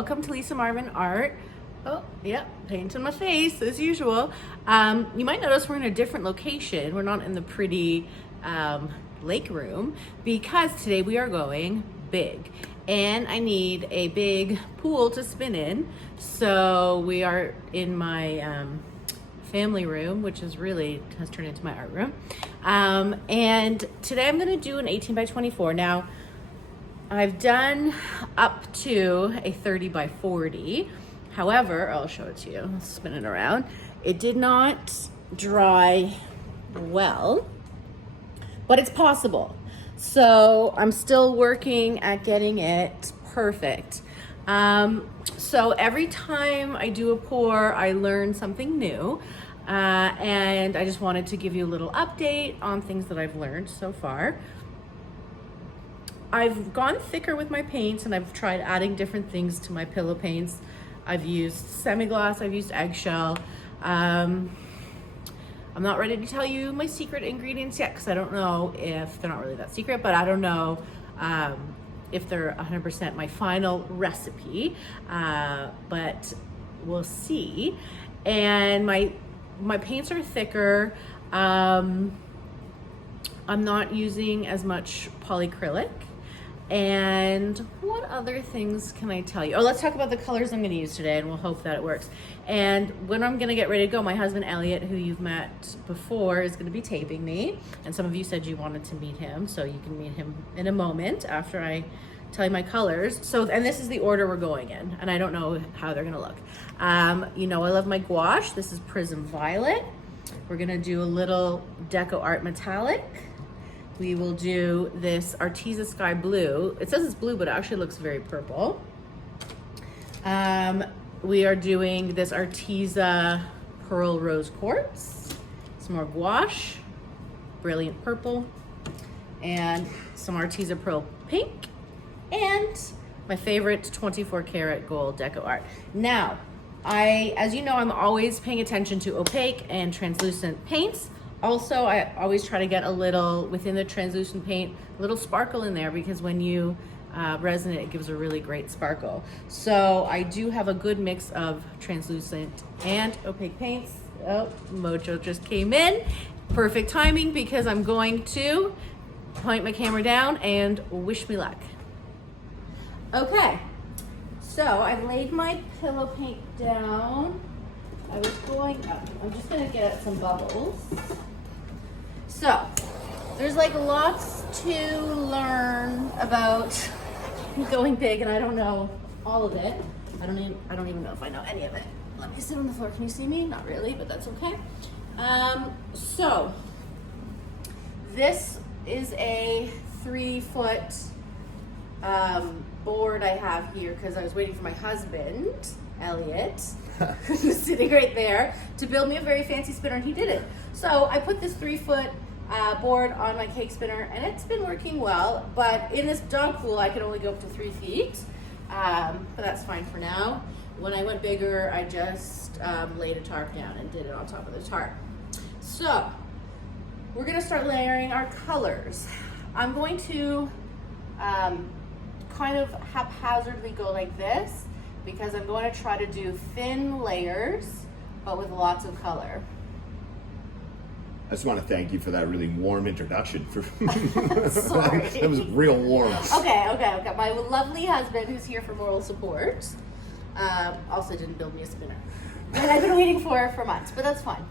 welcome to Lisa Marvin Art. Oh, yeah, paint on my face as usual. You might notice we're in a different location. We're not in the pretty lake room because today we are going big. And I need a big pool to spin in. So we are in my family room, which is really has turned into my art room. And today I'm gonna do an 18 by 24. Now, I've done up to a 30 by 40. However, I'll show it to you, I'll spin it around. It did not dry well, but it's possible. So I'm still working at getting it perfect. So every time I do a pour, I learn something new. And I just wanted to give you a little update on things that I've learned so far. I've gone thicker with my paints and I've tried adding different things to my pillow paints. I've used semi-gloss, I've used eggshell. I'm not ready to tell you my secret ingredients yet because I don't know if they're not really that secret, but I don't know if they're 100% my final recipe, but we'll see. And my paints are thicker. I'm not using as much polyacrylic. And what other things can I tell you? Oh, let's talk about the colors I'm gonna use today and we'll hope that it works. And when I'm gonna get ready to go, my husband Elliot, who you've met before, is gonna be taping me. And some of you said you wanted to meet him, so you can meet him in a moment after I tell you my colors. So, and this is the order we're going in, and I don't know how they're gonna look. You know, I love my gouache. This is Prism Violet. We're gonna do a little Deco Art Metallic. We will do this Arteza Sky Blue. It says it's blue, but it actually looks very purple. We are doing this Arteza Pearl Rose Quartz. Some more gouache, brilliant purple, and some Arteza Pearl Pink, and my favorite 24 karat gold Deco Art. Now, as you know, I'm always paying attention to opaque and translucent paints. Also, I always try to get a little, within the translucent paint, a little sparkle in there because when you resin it, it gives a really great sparkle. So I do have a good mix of translucent and opaque paints. Oh, Mojo just came in. Perfect timing because I'm going to point my camera down and wish me luck. Okay, so I've laid my pillow paint down. I was going up. I'm just gonna get some bubbles. So, there's like lots to learn about going big, and I don't know all of it. I don't even know if I know any of it. Let me sit on the floor. Can you see me? Not really, but that's okay. So, this is a 3-foot board I have here because I was waiting for my husband, Elliot, who's sitting right there, to build me a very fancy spinner, and he did it. So I put this 3-foot board on my cake spinner, and it's been working well, but in this dog pool, I can only go up to 3 feet, but that's fine for now. When I went bigger, I just laid a tarp down and did it on top of the tarp. So we're gonna start layering our colors. I'm going to kind of haphazardly go like this, because I'm going to try to do thin layers, but with lots of color. I just want to thank you for that really warm introduction. Sorry. That was real warm. Okay. My lovely husband, who's here for moral support, also didn't build me a spinner. And I've been waiting for months, but that's fine.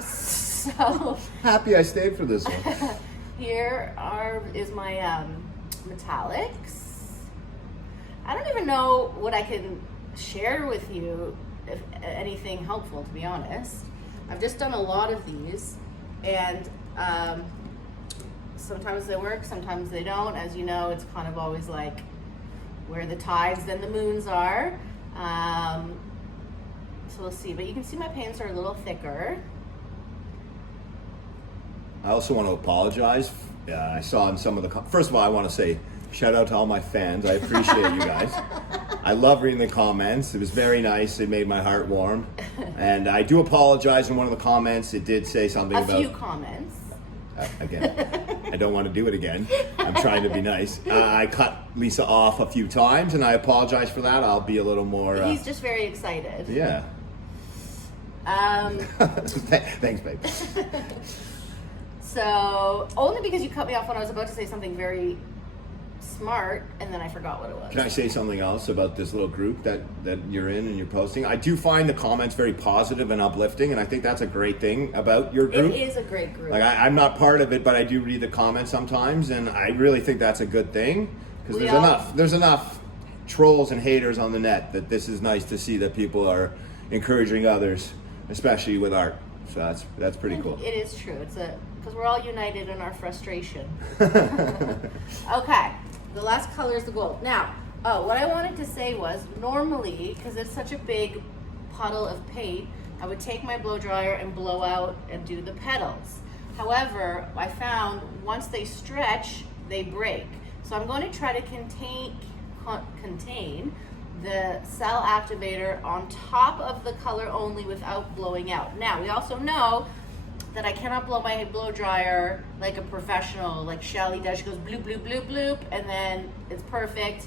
So Happy I stayed for this one. Here is my metallics. I don't even know what I can share with you, if anything helpful, to be honest. I've just done a lot of these, and sometimes they work, sometimes they don't. As you know, it's kind of always like where the tides and the moons are. So we'll see, but you can see my paints are a little thicker. I also want to apologize. I saw in some of the, first of all, I want to say shout out to all my fans. I appreciate you guys. I love reading the comments. It was very nice. It made my heart warm. And I do apologize in one of the comments. It did say something about... A few comments. Again. I don't want to do it again. I'm trying to be nice. I cut Lisa off a few times, and I apologize for that. I'll be a little more. He's just very excited. Yeah. Thanks, babe. So, only because you cut me off when I was about to say something very smart, and then I forgot what it was. Can I say something else about this little group that you're in and you're posting? I do find the comments very positive and uplifting, and I think that's a great thing about your group. It is a great group. Like I'm not part of it, but I do read the comments sometimes, and I really think that's a good thing because there's enough trolls and haters on the net that this is nice to see that people are encouraging others, especially with art. So that's pretty cool. It is true. It's because we're all united in our frustration. Okay. The last color is the gold. Now, what I wanted to say was, normally, because it's such a big puddle of paint, I would take my blow dryer and blow out and do the petals. However, I found once they stretch, they break. So I'm going to try to contain the cell activator on top of the color only without blowing out. Now, we also know that I cannot blow my blow dryer like a professional, like Shelly does. She goes bloop, bloop, bloop, bloop, and then it's perfect.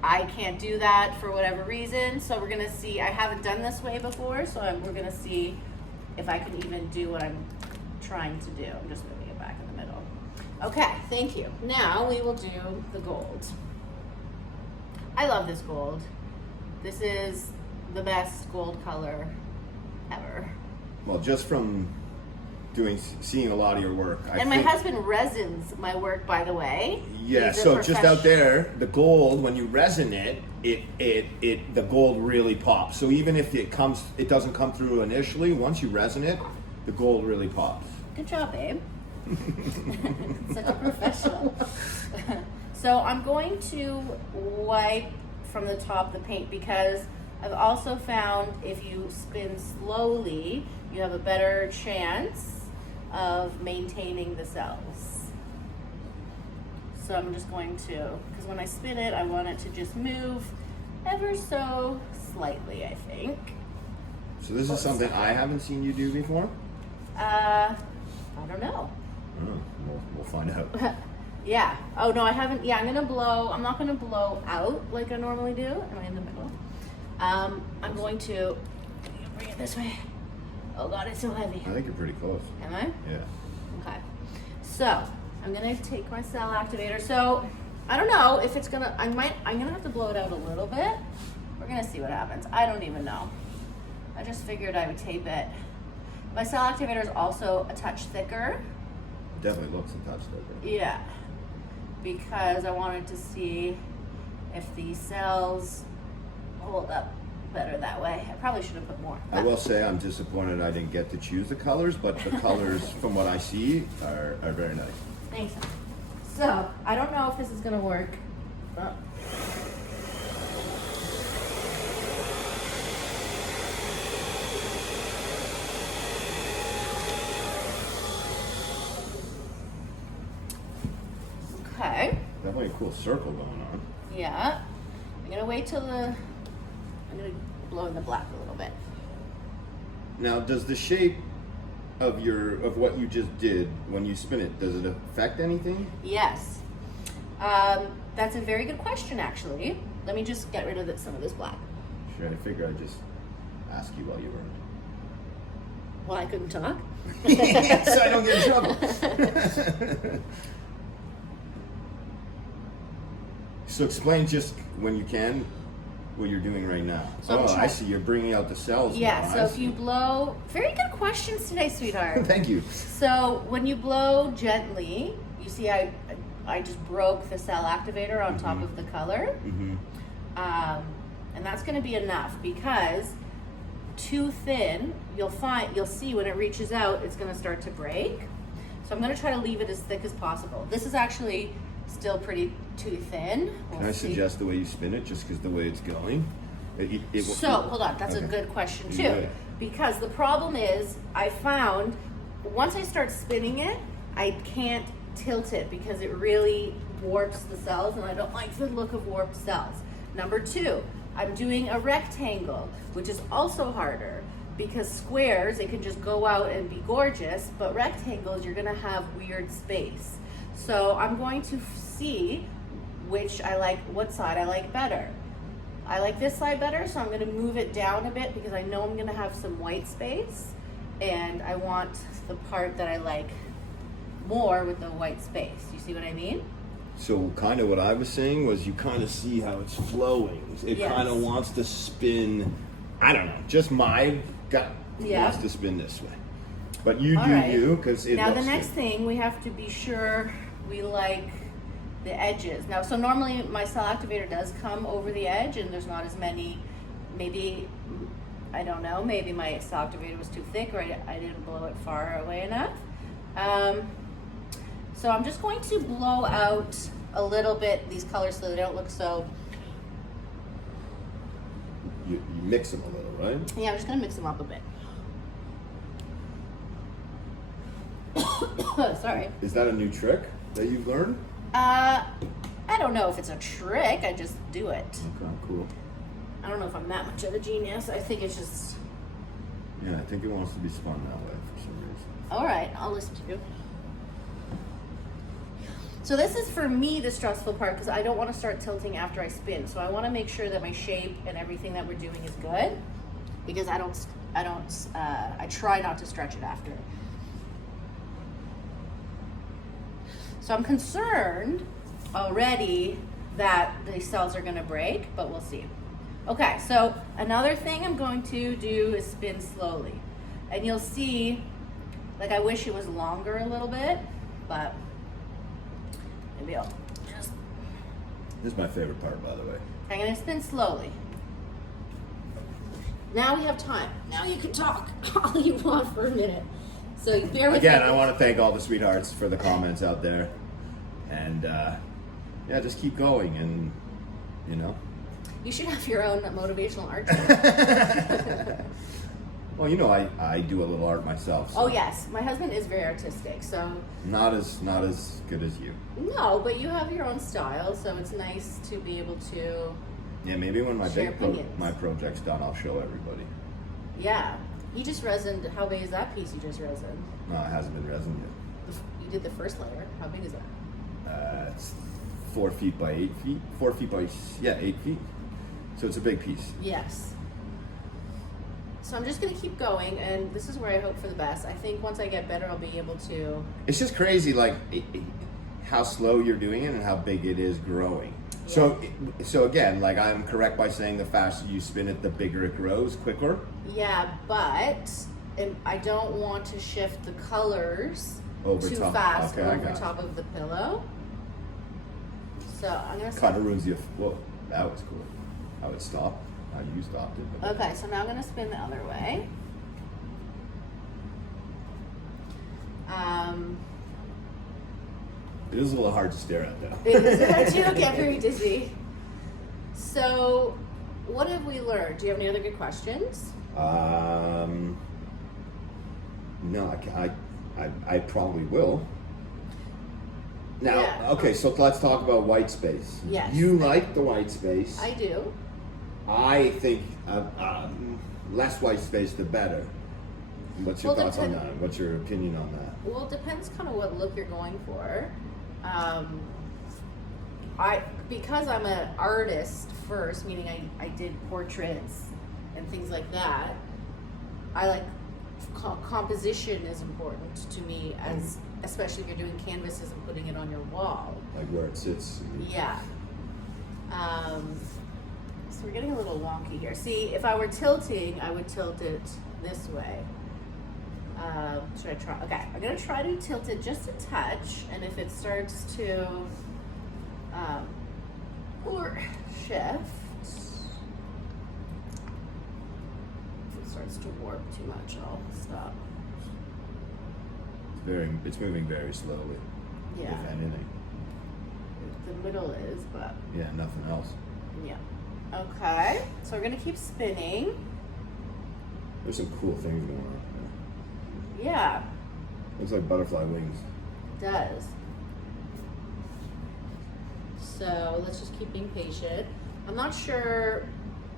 I can't do that for whatever reason. So we're gonna see, I haven't done this way before, so we're gonna see if I can even do what I'm trying to do. I'm just moving it back in the middle. Okay, thank you. Now we will do the gold. I love this gold. This is the best gold color ever. Well, just from seeing a lot of your work. And my husband resins my work, by the way. Yeah, so just out there, the gold, when you resin it, the gold really pops. So even if it doesn't come through initially, once you resin it, the gold really pops. Good job, babe. Such a professional. So I'm going to wipe from the top the paint because I've also found if you spin slowly, you have a better chance of maintaining the cells. So I'm just going to, because when I spin it, I want it to just move ever so slightly, I think. So this is something I haven't seen you do before? I don't know. We'll find out. Yeah. Oh no, I haven't. Yeah, I'm not gonna blow out like I normally do. Am I in the middle? I'm going to bring it this way. Oh God, it's so heavy. I think you're pretty close. Am I? Yeah. Okay. So I'm gonna take my cell activator. So I don't know if it's gonna. I'm gonna have to blow it out a little bit. We're gonna see what happens. I don't even know. I just figured I would tape it. My cell activator is also a touch thicker. It definitely looks a touch thicker. Yeah. Because I wanted to see if the cells hold up better that way. I probably should have put more. I will say I'm disappointed I didn't get to choose the colors, but the colors from what I see are very nice. Thanks. So, I don't know if this is gonna work. Okay. Definitely a cool circle going on. Yeah. I'm gonna wait till I'm gonna blow in the black a little bit. Now, does the shape of what you just did when you spin it, does it affect anything? Yes. That's a very good question, actually. Let me just get rid of some of this black. Sure, I figure I'd just ask you while you were. Well, I couldn't talk. So I don't get in trouble. So explain just when you can what you're doing right now. So I see. You're bringing out the cells. Yeah, now. so if you blow... Very good questions today, sweetheart. Thank you. So when you blow gently, you see I just broke the cell activator on top of the color. Mm-hmm. And that's going to be enough because too thin, you'll see when it reaches out, it's going to start to break. So I'm going to try to leave it as thick as possible. This is actually still pretty too thin. Can I suggest the way you spin it, just because the way it's going? Hold on, that's a good question too. Yeah. Because the problem is, I found once I start spinning it, I can't tilt it because it really warps the cells, and I don't like the look of warped cells. Number two, I'm doing a rectangle, which is also harder because squares, it can just go out and be gorgeous, but rectangles, you're gonna have weird space. So I'm going to see what side I like better. I like this side better, so I'm going to move it down a bit because I know I'm going to have some white space, and I want the part that I like more with the white space. You see what I mean? So kind of what I was saying was you kind of see how it's flowing. It Yes. kind of wants to spin, I don't know, just my gut wants to spin this way. But you All do right. you, because it Now looks the next good. thing, we have to be sure we like the edges. Now, so normally my cell activator does come over the edge and there's not as many, maybe, I don't know, maybe my cell activator was too thick or I didn't blow it far away enough. So I'm just going to blow out a little bit these colors so they don't look so, You mix them a little, right? yeah, I'm just gonna mix them up a bit. Sorry. Is that a new trick that you've learned? I don't know if it's a trick, I just do it. Okay, cool. I don't know if I'm that much of a genius. I think it's just, Yeah, I think it wants to be spun that way for some reason. all right, I'll listen to you. So this is for me the stressful part because I don't want to start tilting after I spin. So I want to make sure that my shape and everything that we're doing is good because I try not to stretch it after. So I'm concerned already that the cells are going to break, but we'll see. Okay, so another thing I'm going to do is spin slowly. And you'll see, like I wish it was longer a little bit, but maybe I'll just, This is my favorite part, by the way. I'm going to spin slowly. Now we have time. Now you can talk all you want for a minute. So bear with Again, me. I want to thank all the sweethearts for the comments out there. And yeah, just keep going and, you know. You should have your own motivational art channel. Well, you know, I do a little art myself. So Oh yes, my husband is very artistic, so not as good as you. no, but you have your own style, so it's nice to be able to, Yeah, maybe when my Share opinions. my project's done, I'll show everybody. yeah. You just resined, how big is that piece you just resined? No, it hasn't been resin yet. You did the first layer, how big is that? It's 4 feet by 8 feet. 4 feet by 8 feet. So it's a big piece. Yes. So I'm just gonna keep going, and this is where I hope for the best. I think once I get better, I'll be able to, It's just crazy, like how slow you're doing it and how big it is growing. So again, like I'm correct by saying the faster you spin it, the bigger it grows, quicker. yeah, but I don't want to shift the colors Over too top. fast Okay, I over got it. top of the pillow. So I'm gonna Kind of ruins the. Well, that was cool. How it stopped. How you stopped it. but- Okay, so now I'm gonna spin the other way. It is a little hard to stare at though. I do get very dizzy. So, what have we learned? Do you have any other good questions? No, I probably will. Now, Yeah. okay, so let's talk about white space. Yes. You like the white space. I do. I think less white space, the better. What's your Well, thoughts on that? What's your opinion on that? Well, it depends kind of what look you're going for. Because I'm an artist first, meaning I did portraits and things like that. I like composition is important to me, as especially if you're doing canvases and putting it on your wall. Like where it sits. Yeah. So we're getting a little wonky here. See, if I were tilting, I would tilt it this way. Should I try? Okay, I'm gonna try to tilt it just a touch, and if it starts to or shift, if it starts to warp too much, I'll stop. It's moving very slowly. Yeah, If anything. the middle is, but Yeah, nothing else. yeah. Okay, so we're gonna keep spinning. There's some cool things going on there. Yeah, Looks like butterfly wings. it does. So let's just keep being patient. I'm not sure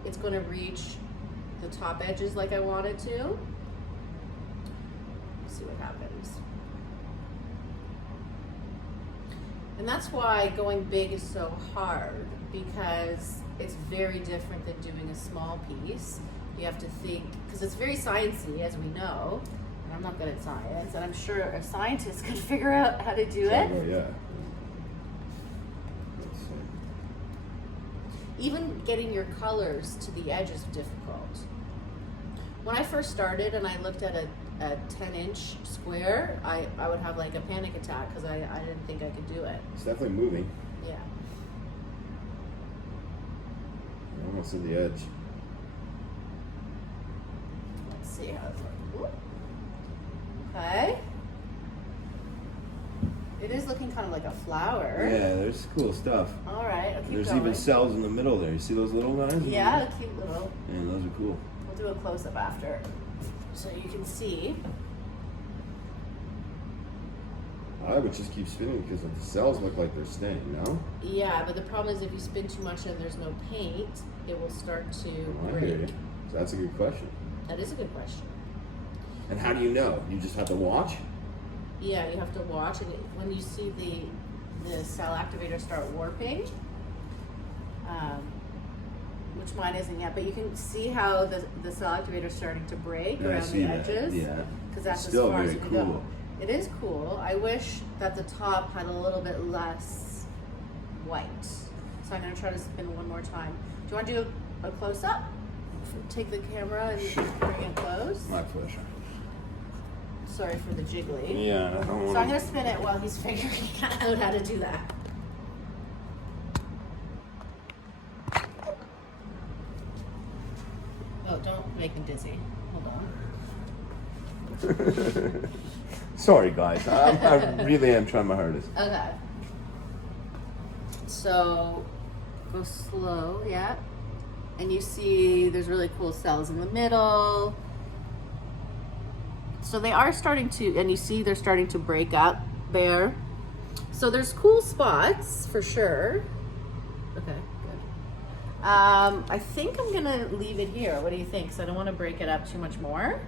it's going to reach the top edges like I want it to. Let's see what happens. And that's why going big is so hard, because it's very different than doing a small piece. You have to think, because it's very sciencey, as we know, and I'm not good at science, and I'm sure a scientist could figure out how to do it. Yeah. Even getting your colors to the edge is difficult. When I first started and I looked at a 10-inch square, I would have like a panic attack because I didn't think I could do it. It's definitely moving. Yeah. Almost to the edge. Let's see how it's looking. Okay. It is looking kind of like a flower. Yeah, there's cool stuff. All right, I'll keep There's going. even cells in the middle there. You see those little guys? Yeah, cute little. Man, those are cool. We'll do a close-up after, so you can see. I would just keep spinning because the cells look like they're staying, no? Yeah, but the problem is if you spin too much and there's no paint, it will start to Oh, I break. hear you. So that's a good question. That is a good question. And how do you know? You just have to watch? Yeah, you have to watch, and when you see the cell activator start warping, which mine isn't yet, but you can see how the cell activator is starting to break Yeah, I around see the that. edges. Yeah. Because that's Still as far as very you can cool. go. It is cool. I wish that the top had a little bit less white. So I'm going to try to spin one more time. Do you want to do a close-up? Take the camera and bring it close. My pleasure. Sorry for the jiggly. Yeah, I don't So I'm want going to spin it while he's figuring out how to do that. Oh, don't make me dizzy. Hold on. Sorry, guys. I really am trying my hardest. Okay. So go slow, yeah. And you see there's really cool cells in the middle. So they are starting to, and you see they're starting to break up there. So there's cool spots for sure. Okay, good. I think I'm gonna leave it here. What do you think? Because I don't want to break it up too much more.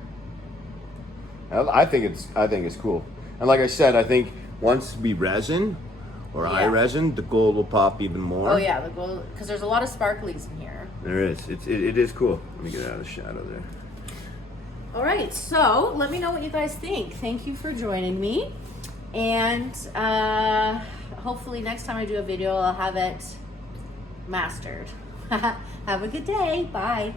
I think it's cool. And like I said, I think once we resin or I Yeah. resin, the gold will pop even more. Oh yeah, the gold, because there's a lot of sparklies in here. There is. It is cool. Let me get out of the shadow there. All right, so let me know what you guys think. Thank you for joining me. And hopefully next time I do a video, I'll have it mastered. Have a good day. Bye.